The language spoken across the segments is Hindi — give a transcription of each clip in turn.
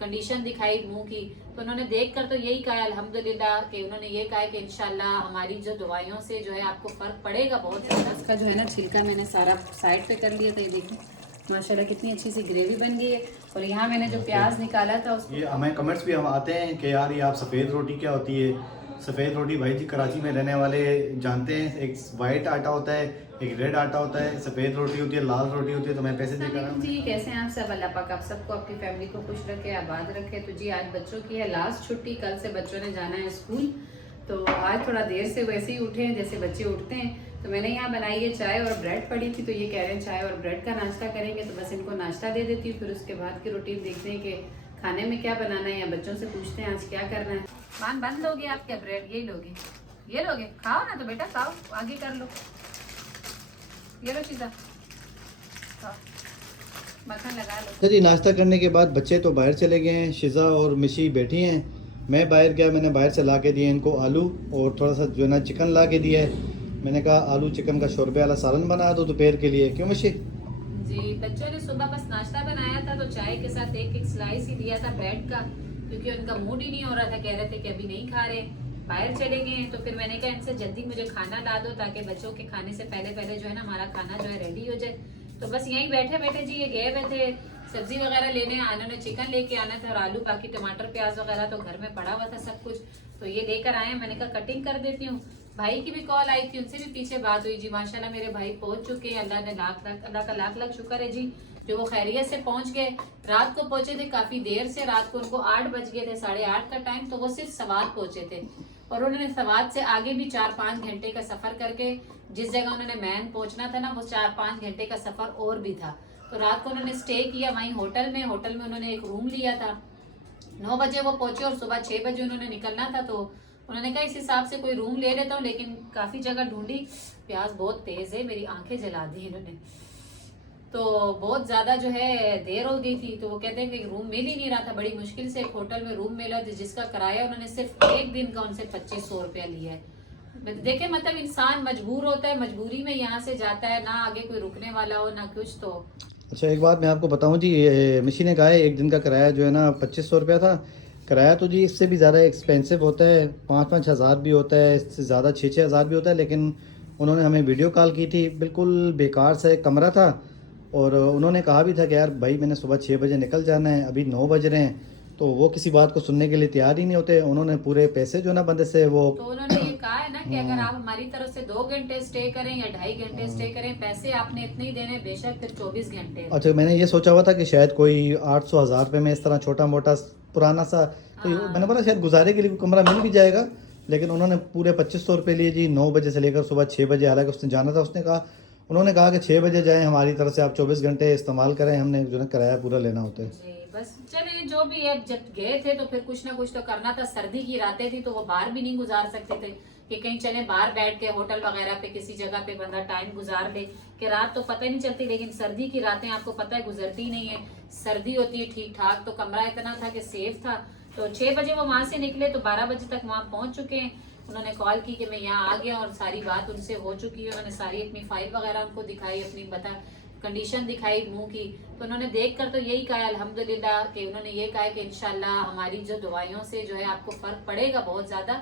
कंडीशन दिखाई मुंह की, तो उन्होंने देखकर तो यही कहा अल्हम्दुलिल्लाह कि उन्होंने ये कहा कि इंशाल्लाह हमारी जो दवाइयों से जो है आपको फर्क पड़ेगा बहुत ज़्यादा। इसका जो है ना छिलका मैंने सारा साइड पे कर लिया था, ये देखिए माशाल्लाह कितनी अच्छी सी ग्रेवी बन गई है। और यहाँ मैंने जो प्याज निकाला था उसको, ये हमें कमेंट्स भी हम आते हैं कि यार ये आप सफ़ेद रोटी क्या होती है। सफ़ेद रोटी भाई जी कराची में रहने वाले जानते हैं, एक वाइट आटा होता है, एक रेड आटा होता है, सफ़ेद रोटी होती है, लाल रोटी होती है। तो मैं पैसे देकर जी कैसे हैं आप सब? अल्लाह पाक आप सबको आपकी फैमिली को खुश रखे, आबाद रखे। तो जी आज बच्चों की है लास्ट छुट्टी, कल से बच्चों ने जाना है स्कूल। तो आज थोड़ा देर से वैसे ही उठे हैं जैसे बच्चे उठते हैं। तो मैंने यहाँ बनाई है चाय और ब्रेड पड़ी थी, तो ये कह रहे हैं चाय और ब्रेड का नाश्ता करेंगे, तो बस इनको नाश्ता दे देती हूँ। फिर उसके बाद की रूटीन देखते हैं कि खाने में क्या बनाना है, या बच्चों से पूछते हैं आज क्या करना है। मान बंद लोगे आप क्या? ब्रेड यही लोगे? ये लोगे? खाओ ना तो बेटा, खाओ, आगे कर लो। ये लो चीज़ा, खाओ, मक्खन लगा लो। जी नाश्ता करने के बाद बच्चे तो बाहर चले गए हैं, शिज़ा और मिशी बैठी हैं। मैं बाहर गया, मैंने बाहर से ला के दिए इनको आलू और थोड़ा सा जो है ना चिकन ला के दिया है। मैंने कहा आलू चिकन का शोरबे वाला सालन बना दो दोपहर के लिए, क्यों मिशी? जी बच्चों ने सुबह बस नाश्ता बनाया था, तो चाय के साथ एक एक स्लाइस ही दिया था ब्रेड का, क्योंकि उनका मूड ही नहीं हो रहा था, कह रहे थे कि अभी नहीं खा रहे, बाहर चले गए हैं। तो फिर मैंने कहा इनसे जल्दी मुझे खाना ला दो, ताकि बच्चों के खाने से पहले पहले जो है ना हमारा खाना जो है रेडी हो जाए। तो बस यहीं बैठे बैठे जी ये गए हुए थे सब्जी वगैरह लेने, इन्होंने चिकन लेके आना था और आलू, बाकी टमाटर प्याज वगैरह तो घर में पड़ा हुआ था सब कुछ, तो ये लेकर आए। मैंने कहा कटिंग कर देती हूँ। भाई की भी कॉल आई थी, उनसे भी पीछे बात हुई जी। माशाल्लाह मेरे भाई पहुंच चुके हैं, अल्लाह ने अल्लाह का लाख लाख शुक्र है जी जो वो खैरियत से पहुंच गए। रात को पहुंचे थे काफी देर से, रात को उनको 8 बज गए थे, 8:30 का टाइम, तो वो सिर्फ सवात पहुंचे थे। और उन्होंने सवात से आगे भी 4-5 घंटे का सफर करके जिस जगह उन्होंने मैन पहुंचना था ना, वो 4-5 घंटे का सफर और भी था। तो रात को उन्होंने स्टे किया वहीं होटल में उन्होंने एक रूम लिया था। 9 बजे वो पहुंचे और सुबह 6 बजे उन्होंने निकलना था। तो उन्होंने कहा इस हिसाब से कोई रूम ले लेता हूँ, लेकिन काफी जगह ढूंढी, प्याज बहुत तेज है, मेरी आंखें जला दी इन्होंने, तो बहुत ज्यादा जो है देर हो गई थी। तो वो कहते हैं कि रूम मिल ही नहीं रहा था, बड़ी मुश्किल से एक होटल में रूम मिला, जिसका किराया उन्होंने सिर्फ एक दिन का उनसे 2500 रुपया लिया है। देखे मतलब इंसान मजबूर होता है, मजबूरी में यहाँ से जाता है, ना आगे कोई रुकने वाला हो ना कुछ। तो अच्छा एक बात मैं आपको बताऊं जी, ये मिशी ने कहा है एक दिन का किराया जो है ना 2500 रुपया था। किराया तो जी इससे भी ज़्यादा एक्सपेंसिव होता है, 5-5 हज़ार भी होता है, इससे ज़्यादा 6-6 हज़ार भी होता है। लेकिन उन्होंने हमें वीडियो कॉल की थी, बिल्कुल बेकार सा एक कमरा था। और उन्होंने कहा भी था कि यार भाई मैंने सुबह 6 बजे निकल जाना है, अभी 9 बज रहे हैं। तो वो किसी बात को सुनने के लिए तैयार ही नहीं होते। उन्होंने पूरे पैसे जो ना बंदे से वो तो उन्होंने ये कहा है ना कि अगर आप हमारी तरफ से 2 घंटे स्टे करें या 2.5 घंटे स्टे करें, पैसे आपने इतने ही देने, बेशक फिर 24 घंटे। अच्छा मैंने ये सोचा हुआ था कि शायद कोई 800 हज़ार रुपये में इस तरह छोटा मोटा पुराना सा, तो मैंने बोला शायद गुजारे के लिए कोई कमरा मिल भी जाएगा। लेकिन उन्होंने पूरे 2500 रुपये लिए जी, 9 बजे से लेकर सुबह 6 बजे। हालांकि उसने जाना था, उन्होंने कहा कि 6 बजे जाएं, हमारी तरफ से आप 24 घंटे इस्तेमाल करें, हमने जो है किराया पूरा लेना होता है। जी बस चलिए जो भी है, जब गए थे तो फिर कुछ ना कुछ तो करना था। सर्दी की रातें थी तो वो बाहर भी नहीं गुजार सकते थे कि कहीं चले बाहर बैठ के होटल वगैरह पे किसी जगह पे बंदा टाइम गुजार ले, कि रात तो पता ही नहीं चलती। लेकिन सर्दी की रातें आपको पता है गुजरती ही नहीं है, सर्दी होती है ठीक ठाक। तो कमरा इतना था कि सेफ था। तो 6 बजे वो वहां से निकले तो 12 बजे तक वहां पहुंच चुके हैं। उन्होंने कॉल की कि मैं यहाँ आ गया और सारी बात उनसे हो चुकी है। उन्होंने सारी अपनी फाइल वगैरह उनको दिखाई, अपनी कंडीशन दिखाई मुंह की। तो उन्होंने देखकर तो यही कहा अल्हम्दुलिल्लाह कि उन्होंने ये कहा कि इंशाल्लाह हमारी जो दवाइयों से जो है आपको फर्क पड़ेगा बहुत ज्यादा।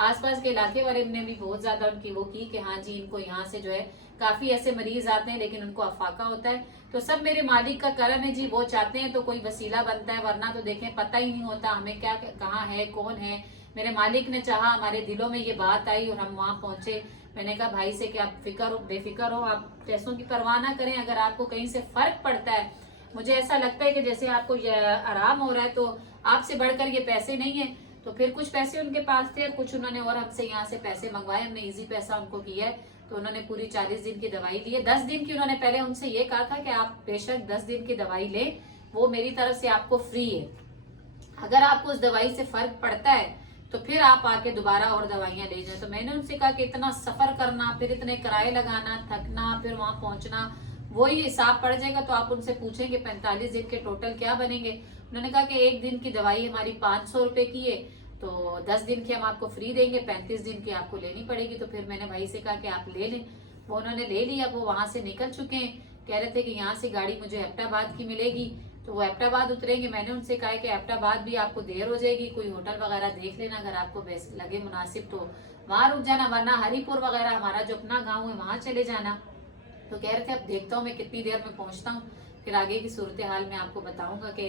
आसपास के इलाके वाले ने भी बहुत ज्यादा उनकी वो की कि हाँ जी इनको यहाँ से जो है काफी ऐसे मरीज आते हैं लेकिन उनको अफाका होता है। तो सब मेरे मालिक का करम है जी, वो चाहते हैं तो कोई वसीला बनता है, वरना तो देखें पता ही नहीं होता हमें क्या कहाँ है कौन है। मेरे मालिक ने चाहा, हमारे दिलों में ये बात आई और हम वहाँ पहुंचे। मैंने कहा भाई से कि आप बेफिक्र हो, आप पैसों की परवाह ना करें, अगर आपको कहीं से फर्क पड़ता है, मुझे ऐसा लगता है कि जैसे आपको आराम हो रहा है, तो आपसे बढ़कर ये पैसे नहीं है। तो फिर कुछ पैसे उनके पास थे, कुछ उन्होंने और हमसे यहाँ से पैसे मंगवाए, हमने इजी पैसा उनको किया है। तो उन्होंने पूरी 40 दिन की दवाई ली है। 10 दिन की उन्होंने पहले उनसे ये कहा था कि आप बेशक 10 दिन की दवाई लें, वो मेरी तरफ से आपको फ्री है। अगर आपको उस दवाई से फर्क पड़ता है तो फिर आप आके दोबारा और दवाइयां ले जाए। तो मैंने उनसे कहा कि इतना सफर करना, फिर इतने किराए लगाना, थकना, फिर वहां पहुंचना, वही हिसाब पड़ जाएगा। तो आप उनसे पूछेंगे 45 दिन के टोटल क्या बनेंगे। उन्होंने कहा कि एक दिन की दवाई हमारी 500 रुपए की है, तो 10 दिन की हम आपको फ्री देंगे, 35 दिन की आपको लेनी पड़ेगी। तो फिर मैंने भाई से कहा कि आप ले लें। वो उन्होंने ले लिया। वो वहां से निकल चुके हैं, कह रहे थे कि यहाँ से गाड़ी मुझे एबटाबाद की मिलेगी, तो वो एबटाबाद उतरेंगे। मैंने उनसे कहा है कि एबटाबाद भी आपको देर हो जाएगी, कोई होटल वगैरह देख लेना अगर आपको लगे मुनासिब तो वहाँ रुक जाना, वरना हरीपुर वगैरह हमारा जो अपना गाँव है वहाँ चले जाना। तो कह रहे थे अब देखता हूँ मैं कितनी देर में पहुँचता हूँ, फिर आगे की सूरत हाल मैं आपको बताऊंगा कि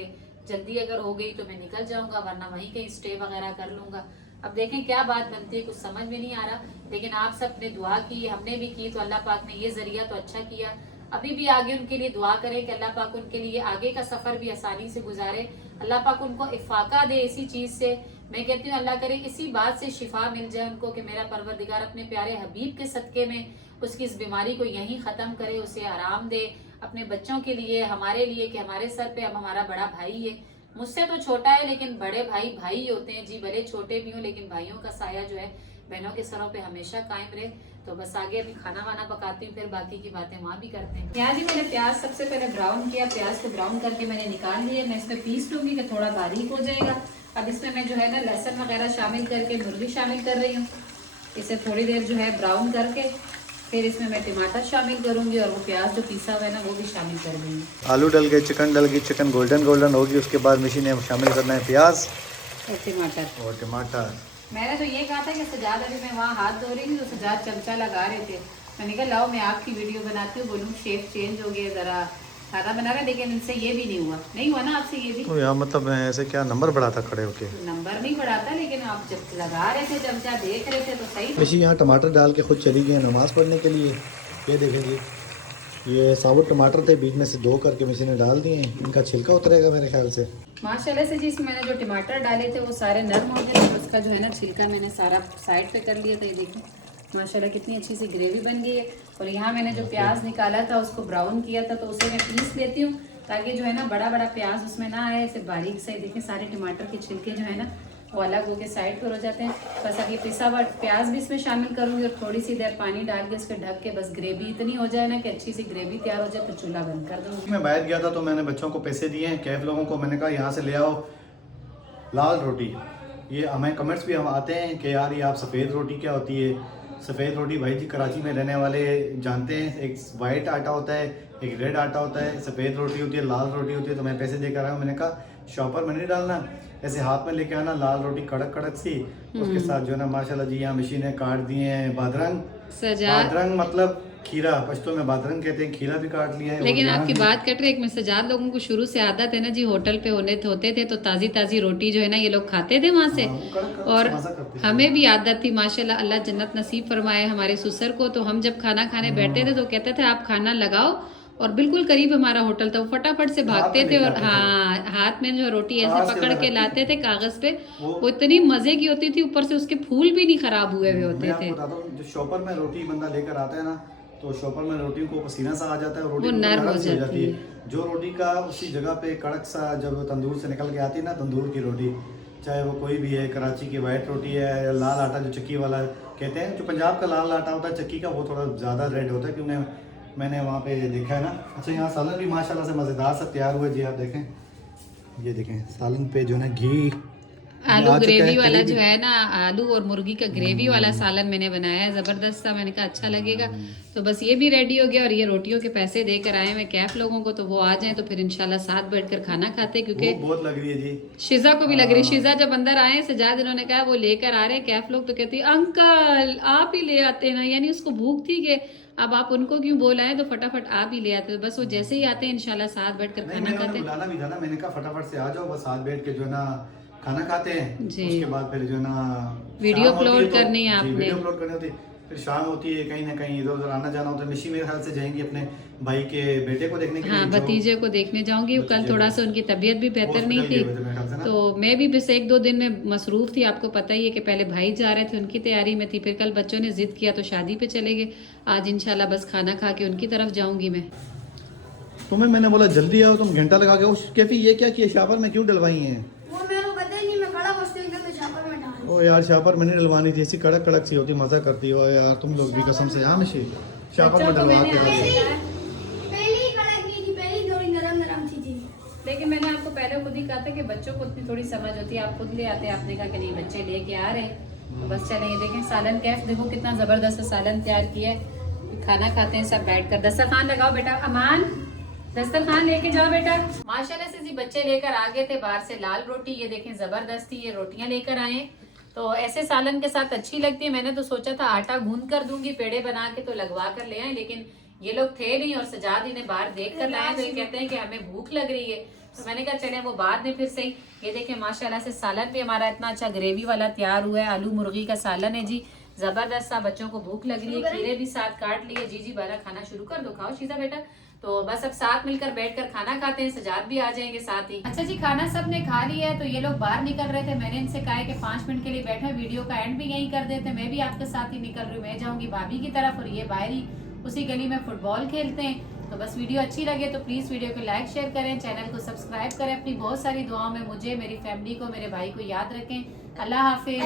जल्दी अगर हो गई तो मैं निकल जाऊंगा, वरना वहीं कहीं स्टे वगैरह कर लूंगा। अब देखें क्या बात बनती है, कुछ समझ में नहीं आ रहा। लेकिन आप सब ने दुआ की, हमने भी की, तो अल्लाह पाक ने ये जरिया तो अच्छा किया। अभी भी आगे उनके लिए दुआ करें कि अल्लाह पाक उनके लिए आगे का सफर भी आसानी से गुजारे, अल्लाह पाक उनको इफाका दे इसी चीज से। मैं कहती हूँ अल्लाह करे इसी बात से शिफा मिल जाए उनको, कि मेरा परवरदिगार अपने प्यारे हबीब के सदके में उसकी इस बीमारी को यहीं खत्म करे, उसे आराम दे, अपने बच्चों के लिए, हमारे लिए, कि हमारे सर पे अब हमारा बड़ा भाई है, मुझसे तो छोटा है लेकिन बड़े भाई भाई ही होते हैं जी, भले छोटे भी हों लेकिन भाइयों का साया जो है बहनों के सरों पे हमेशा कायम रहे। तो बस आगे अभी खाना वाना पकाती हूँ, फिर बाकी की बातें वहाँ भी करते हैं। प्याज ही मैंने प्याज सबसे पहले ब्राउन किया, प्याज को ब्राउन करके मैंने निकाल लिया। मैं इसमें पीस लूंगी कि थोड़ा बारीक हो जाएगा। अब इसमें मैं जो है ना लहसुन वगैरह शामिल करके मुर्गी शामिल कर रही हूँ। इसे थोड़ी देर जो है ब्राउन करके फिर इसमें मैं टमाटर शामिल करूंगी और वो प्याज जो पीसा हुआ है ना वो भी शामिल कर दूंगी। आलू डल गए, चिकन डल गई, चिकन गोल्डन गोल्डन होगी, उसके बाद मशीन में शामिल करना है प्याज और टमाटर। मैंने तो ये कहा था कि सजाद अभी मैं वहाँ हाथ धो रही थी तो सजाद चमचा लगा रहे थे, मैंने कहा लाओ मैं आपकी वीडियो बनाती हूँ, बोलूँ शेफ चेंज हो गया जरा खाना बना रहा, लेकिन इनसे ये भी नहीं हुआ ना आपसे ये भी। तो यहाँ मतलब मैं ऐसे क्या नंबर बढ़ाता खड़े होके? नंबर नहीं बढ़ाता, लेकिन आप जब लगा रहे थे चमचा देख रहे थे तो सही। वैसे यहाँ टमाटर डाल के खुद चली गई नमाज़ पढ़ने के लिए। ये देखें जी, ये साबुत टमाटर थे, बीच में से दो करके मशीन में डाल दिए, इनका छिलका उतरेगा मेरे ख्याल से। माशाल्लाह से जी, इसमें मैंने जो टमाटर डाले थे वो सारे नरम हो गए, तो उसका जो है ना छिलका मैंने सारा साइड पे कर लिया था। ये देखिए माशाल्लाह कितनी अच्छी सी ग्रेवी बन गई है। और यहाँ मैंने जो प्याज निकाला था उसको ब्राउन किया था, तो उसे मैं पीस लेती हूँ ताकि जो है ना बड़ा बड़ा प्याज उसमें ना आए, ऐसे बारीक से। देखें सारे टमाटर के छिलके जो है ना वो अलग होकर साइड पर हो जाते हैं। बस अब ये पिसा हुआ प्याज भी इसमें शामिल करूँगी और थोड़ी सी देर पानी डाल के इसके ढक के बस ग्रेवी इतनी हो जाए ना कि अच्छी सी ग्रेवी तैयार हो जाए तो चूल्हा बंद कर दूँगी। मैं बाहर गया था तो मैंने बच्चों को पैसे दिए हैं, कैफ लोगों को मैंने कहा यहाँ से ले आओ लाल रोटी। ये हमें कमेंट्स भी हम आते हैं कि यार ये आप सफ़ेद रोटी क्या होती है? सफ़ेद रोटी भाई जी कराची में रहने वाले जानते हैं, एक वाइट आटा होता है, एक रेड आटा होता है, सफ़ेद रोटी होती है, लाल रोटी होती है। तो मैं पैसे देकर आया हूँ, मैंने कहा शॉपर में नहीं डालना, ऐसे हाथ में लेके आना लाल रोटी कड़क कड़क सी, उसके साथ जो है ना माशाल्लाह जी यहाँ मशीनें काट दी हैं बादरंग मतलब खीरा, पश्तो में बादरंग कहते हैं, खीरा भी काट लिया है। लेकिन आपकी बात कट रही, एक में सजाद लोगों को शुरू से आदत है ना जी, होटल पे होते थे तो ताज़ी ताज़ी रोटी जो है ना ये लोग खाते थे वहाँ से। और हमें भी आदत थी माशाल्लाह, अल्लाह जन्नत नसीब फरमाए हमारे ससुर को। तो हम जब खाना खाने बैठते थे तो कहते थे आप खाना लगाओ, और बिल्कुल करीब हमारा होटल था, वो फटाफट से भागते थे और हाँ हाथ में जो रोटी ऐसे पकड़ के लाते थे कागज पे, वो इतनी मजे की होती थी, ऊपर से उसके फूल भी नहीं खराब हुए होते थे। जो शॉपर में रोटी बंदा लेकर आता है ना, तो शॉपर में रोटी को पसीना सा आ जाता है, रोटी वो नरम हो जाती है। जो रोटी का उसी जगह पे कड़क सा जब तंदूर से निकल के आती है ना, तंदूर की रोटी, चाहे वो कोई भी है, कराची की वाइट रोटी है या लाल आटा जो चक्की वाला कहते हैं, जो पंजाब का लाल आटा होता है चक्की का, वो थोड़ा ज़्यादा रेड होता है, क्योंकि मैंने वहाँ पे देखा है ना। अच्छा यहाँ सालन भी माशाल्लाह से मज़ेदार सा तैयार हुआ जी, आप देखें, ये देखें सालन पे जो है घी आलू ग्रेवी वाला जो है ना, आलू और मुर्गी का ग्रेवी वाला सालन मैंने बनाया है, ज़बरदस्त सा, मैंने कहा अच्छा लगेगा। तो बस ये भी रेडी हो गया और ये रोटियों के पैसे देकर आए मैं कैफ लोगों को, तो वो आ जाएं तो फिर इंशाल्लाह साथ बैठकर खाना खाते, क्योंकि बहुत लग रही है जी, शिजा को भी लग रही। शिजा जब अंदर आए सजाद इन्होंने कहा वो लेकर आ रहे हैं कैफ लोग, तो कहती अंकल आप ही ले आते ना, यानी उसको भूख थी कि अब आप उनको क्यों बोलाएं, तो फटाफट आप ही ले आते। तो बस वो जैसे ही आते हैं इंशाल्लाह साथ बैठकर खाना खाते। बुलाना भी था ना, मैंने कहा फटाफट से आ जाओ, बस साथ बैठ के जो है ना खाना खाते हैं, उसके बाद फिर जो है ना वीडियो अपलोड करनी है आपने, वीडियो अपलोड करनी होती है, फिर शाम होती है, कहीं ना कहीं इधर उधर आना जाना होता है। मिशी मेरे ख्याल से जाएंगी अपने भाई के बेटे को देखने के लिए, हाँ भतीजे को देखने जाऊंगी। कल थोड़ा सा उनकी तबीयत भी बेहतर नहीं थी, तो मैं भी बस 1-2 दिन में मसरूफ थी, आपको पता ही है कि पहले भाई जा रहे थे उनकी तैयारी में थी, फिर कल बच्चों ने जिद किया तो शादी पे चले गए। आज इंशाल्लाह बस खाना खा के उनकी तरफ जाऊंगी मैं। तुम्हें मैंने बोला जल्दी आओ, तुम घंटा लगा के कैफी ये क्या किया, शापर में क्यों डलवाई है? ओ यार शापर में नहीं डलवानी थी, ऐसी कड़क कड़क सी होती, मजा करती हो यार तुम लोग भी कसम से। हाँ मिशी शापर में डलवा के लेकिन मैंने आपको पहले खुद ही कहा था कि बच्चों को उतनी थोड़ी समझ होती है, आप खुद ले आते, आपने कहा कि नहीं बच्चे लेके आ रहे हैं तो बस चलेंगे। देखें सालन कैफ, देखो कितना जबरदस्त सालन तैयार किया है, खाना खाते हैं सब बैठकर। दस्तरखान लगाओ बेटा, अमान दस्तरखान लेके जाओ बेटा। माशाल्लाह से जी बच्चे लेकर आ गए थे बाहर से लाल रोटी, ये देखें जबरदस्ती ये रोटियां लेकर आए। तो ऐसे सालन के साथ अच्छी लगती है। मैंने तो सोचा था आटा गूंद कर दूंगी, पेड़े बना के तो लगवा कर ले आए, लेकिन ये लोग थे नहीं और सजाद इन्हें बाहर देख कर लाए, तो ये कहते हैं कि हमें भूख लग रही है। तो मैंने कहा चले वो बाद में फिर सही। ये देखें माशाल्लाह से सालन भी हमारा इतना अच्छा ग्रेवी वाला तैयार हुआ है। आलू मुर्गी का सालन है जी, जबरदस्त सा। बच्चों को भूख लग रही है, खीरे भी साथ काट लिए। जी बना खाना शुरू कर दो, खाओ शीजा बेटा। तो बस अब साथ मिलकर बैठकर खाना खाते हैं, सजाद भी आ जाएंगे साथ ही। अच्छा जी खाना सबने खा लिया है, तो ये लोग बाहर निकल रहे थे। मैंने इनसे कहा कि 5 मिनट के लिए बैठे, वीडियो का एंड भी यहीं कर देते। मैं भी आपके साथ ही निकल रही हूँ, मैं जाऊंगी भाभी की तरफ और ये बाहर ही उसी गली में फुटबॉल खेलते हैं। तो बस वीडियो अच्छी लगे तो प्लीज वीडियो को लाइक शेयर करें, चैनल को सब्सक्राइब करें। अपनी बहुत सारी दुआओं में मुझे, मेरी फैमिली को, मेरे भाई को याद रखें। अल्लाह हाफिज।